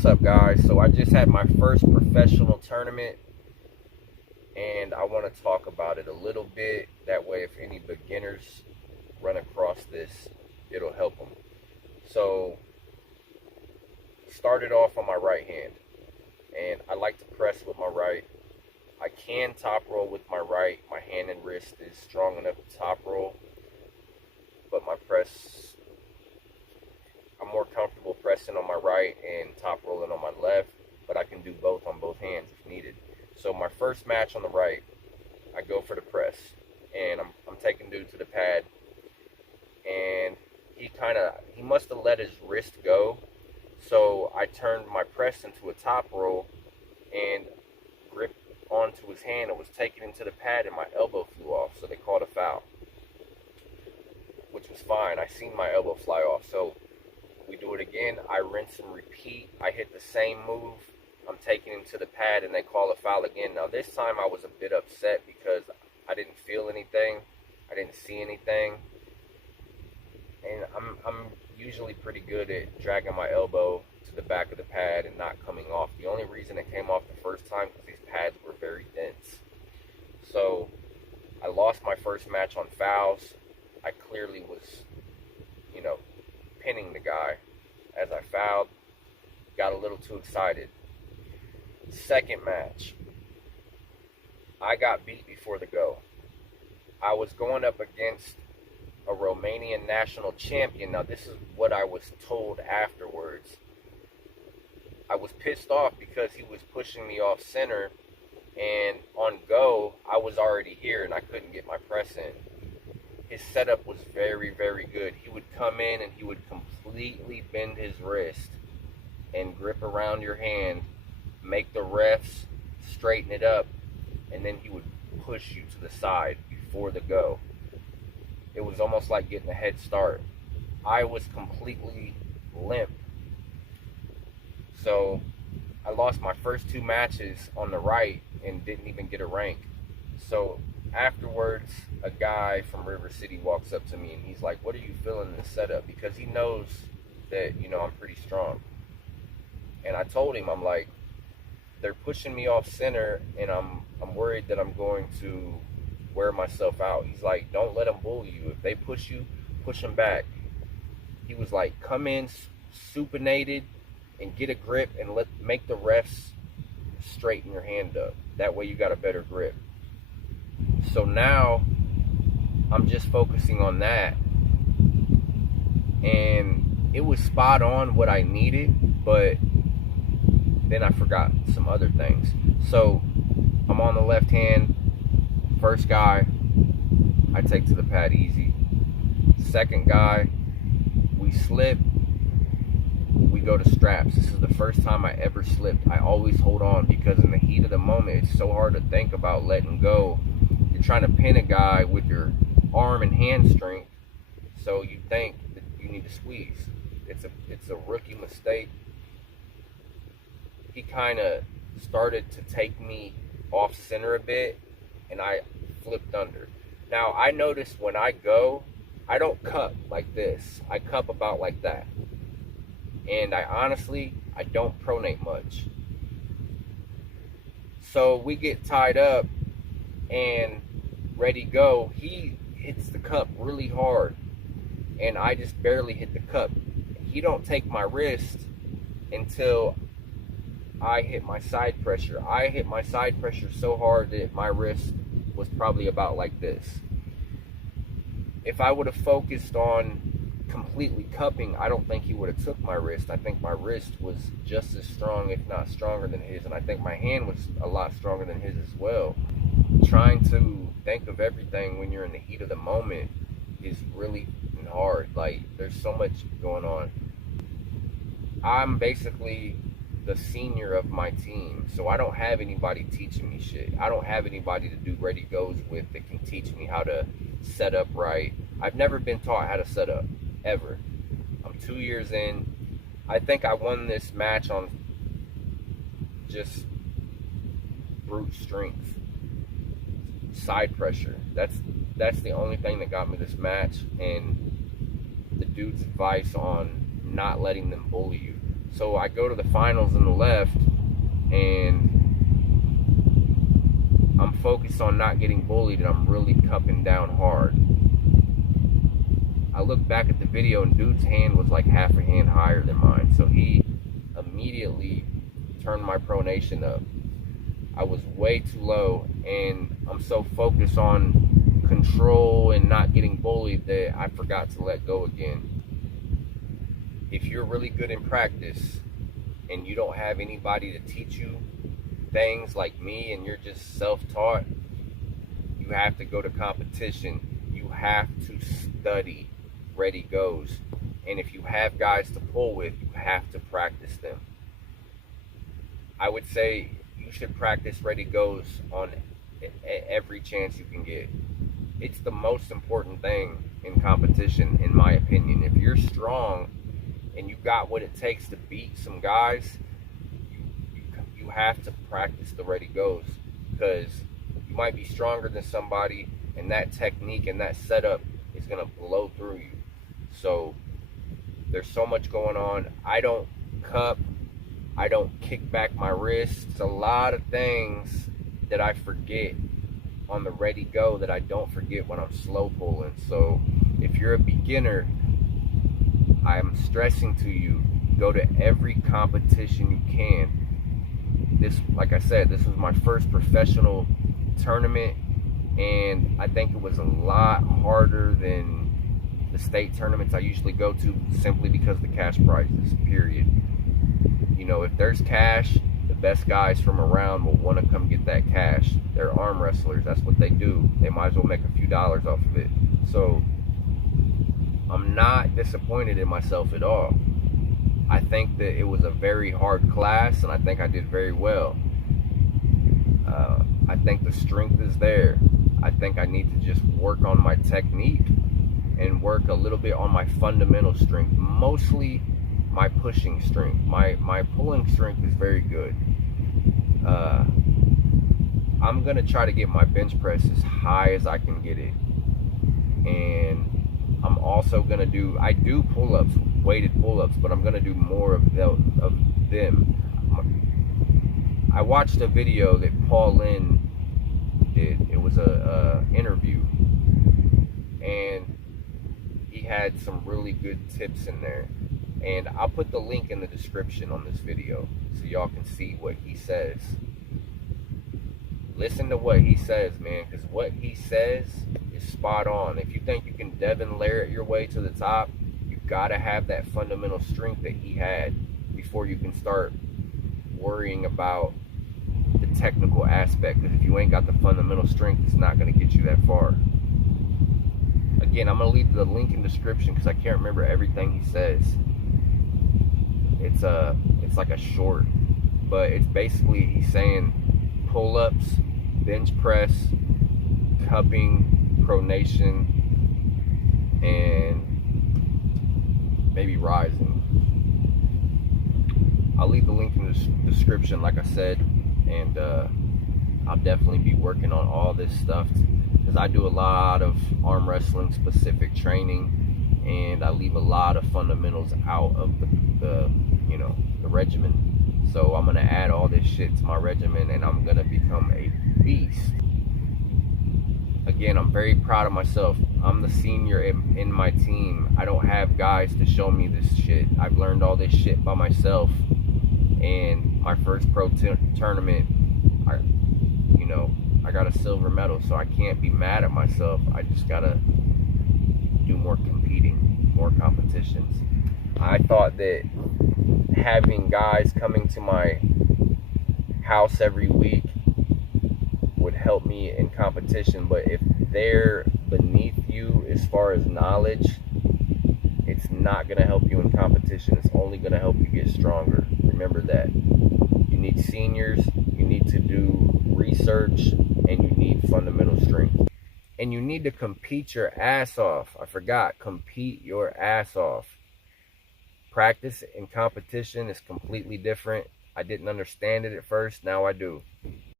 What's up, guys? So I just had my first professional tournament, and I want to talk about it a little bit. That way, if any beginners run across this, it'll help them. So, started off on my right hand, and I like to press with my right. I can top roll with my right. My hand and wrist is strong enough to top roll, but my press, I'm more comfortable pressing on my right and top rolling on my left, but I can do both on both hands if needed. So my first match on the right, I go for the press, and I'm taking dude to the pad, and he must have let his wrist go, so I turned my press into a top roll and gripped onto his hand and was taking him to the pad, and my elbow flew off, so they called a foul, which was fine. I seen my elbow fly off, so we do it again. I rinse and repeat. I hit the same move. I'm taking him to the pad, and they call a foul again. Now this time I was a bit upset because I didn't feel anything. I didn't see anything. And I'm usually pretty good at dragging my elbow to the back of the pad and not coming off. The only reason it came off the first time because these pads were very dense. So I lost my first match on fouls. I clearly was, pinning the guy as I fouled. Got a little too excited. Second match, I got beat before the go. I was going up against a Romanian national champion. Now this is what I was told afterwards. I was pissed off because he was pushing me off center, and on go, I was already here and I couldn't get my press in. His setup was very, very good. He would come in and he would completely bend his wrist and grip around your hand, make the refs straighten it up, and then he would push you to the side before the go. It was almost like getting a head start. I was completely limp. So I lost my first two matches on the right and didn't even get a rank. So afterwards, a guy from River City walks up to me and he's like, "What are you feeling in this setup?" Because he knows that, I'm pretty strong. And I told him, I'm like, they're pushing me off center, and I'm worried that I'm going to wear myself out. He's like, "Don't let them bull you. If they push you, push them back." He was like, "Come in supinated and get a grip and make the refs straighten your hand up. That way you got a better grip." So now I'm just focusing on that, and it was spot on what I needed, but then I forgot some other things. So I'm on the left hand. First guy, I take to the pad easy. Second guy, we slip. We go to straps. This is the first time I ever slipped. I always hold on because in the heat of the moment, it's so hard to think about letting go. You're trying to pin a guy with your arm and hand strength, so you think that you need to squeeze. It's a rookie mistake. He kind of started to take me off center a bit, and I flipped under. Now, I noticed when I go, I don't cup like this. I cup about like that. And I don't pronate much. So we get tied up and ready to go. He hits the cup really hard, and I just barely hit the cup. He don't take my wrist until I hit my side pressure. I hit my side pressure so hard that my wrist was probably about like this. If I would have focused on completely cupping, I don't think he would have took my wrist. I think my wrist was just as strong, if not stronger than his, and I think my hand was a lot stronger than his as well. Trying to think of everything when you're in the heat of the moment is really hard. Like, there's so much going on. I'm basically the senior of my team, so I don't have anybody teaching me shit. I don't have anybody to do ready goes with that can teach me how to set up right. I've never been taught how to set up, ever. I'm 2 years in. I think I won this match on just brute strength, side pressure. That's the only thing that got me this match, and the dude's advice on not letting them bully you. So I go to the finals in the left, and I'm focused on not getting bullied, and I'm really cupping down hard. I look back at the video, and dude's hand was like half a hand higher than mine, so he immediately turned my pronation up. I was way too low, and I'm so focused on control and not getting bullied that I forgot to let go again. If you're really good in practice and you don't have anybody to teach you things like me, and you're just self-taught, you have to go to competition. You have to study ready goes. And if you have guys to pull with, you have to practice them. I would say you should practice ready goes on every chance you can get. It's the most important thing in competition, in my opinion. If you're strong and you got what it takes to beat some guys, you have to practice the ready goes, because you might be stronger than somebody, and that technique and that setup is going to blow through you. So there's so much going on. I don't cup, I don't kick back my wrists. It's a lot of things that I forget on the ready go that I don't forget when I'm slow pulling. So if you're a beginner, I'm stressing to you, go to every competition you can. This, like I said, this was my first professional tournament, and I think it was a lot harder than the state tournaments I usually go to, simply because of the cash prizes, period. You know, if there's cash, the best guys from around will want to come get that cash. They're arm wrestlers, that's what they do. They might as well make a few dollars off of it. So I'm not disappointed in myself at all. I think that it was a very hard class, and I think I did very well. I think the strength is there. I think I need to just work on my technique and work a little bit on my fundamental strength, mostly my pushing strength. My pulling strength is very good. I'm gonna try to get my bench press as high as I can get it, and I'm also gonna do, I do pull-ups, weighted pull-ups, but I'm gonna do more of them. I watched a video that Paul Lynn did. It was a interview, and he had some really good tips in there, and I'll put the link in the description on this video so y'all can see what he says. Listen to what he says, man, because what he says is spot on. If you think you can Devin Larratt your way to the top, you gotta have that fundamental strength that he had before you can start worrying about the technical aspect. Because if you ain't got the fundamental strength, it's not gonna get you that far. Again, I'm gonna leave the link in the description because I can't remember everything he says. It's like a short, but it's basically, he's saying pull-ups, bench press, cupping, pronation, and maybe rising. I'll leave the link in the description, like I said, and I'll definitely be working on all this stuff, because I do a lot of arm wrestling specific training, and I leave a lot of fundamentals out of the regimen. So I'm gonna add all this shit to my regimen, and I'm gonna become a beast. Again, I'm very proud of myself. I'm the senior in my team. I don't have guys to show me this shit. I've learned all this shit by myself. And my first pro tournament, I got a silver medal, so I can't be mad at myself. I just gotta do more competing, more competitions. I thought that having guys coming to my house every week would help me in competition, but if they're beneath you as far as knowledge, it's not going to help you in competition. It's only going to help you get stronger. Remember that. You need seniors, you need to do research, and you need fundamental strength. And you need to compete your ass off. I forgot, compete your ass off. Practice and competition is completely different. I didn't understand it at first, now I do.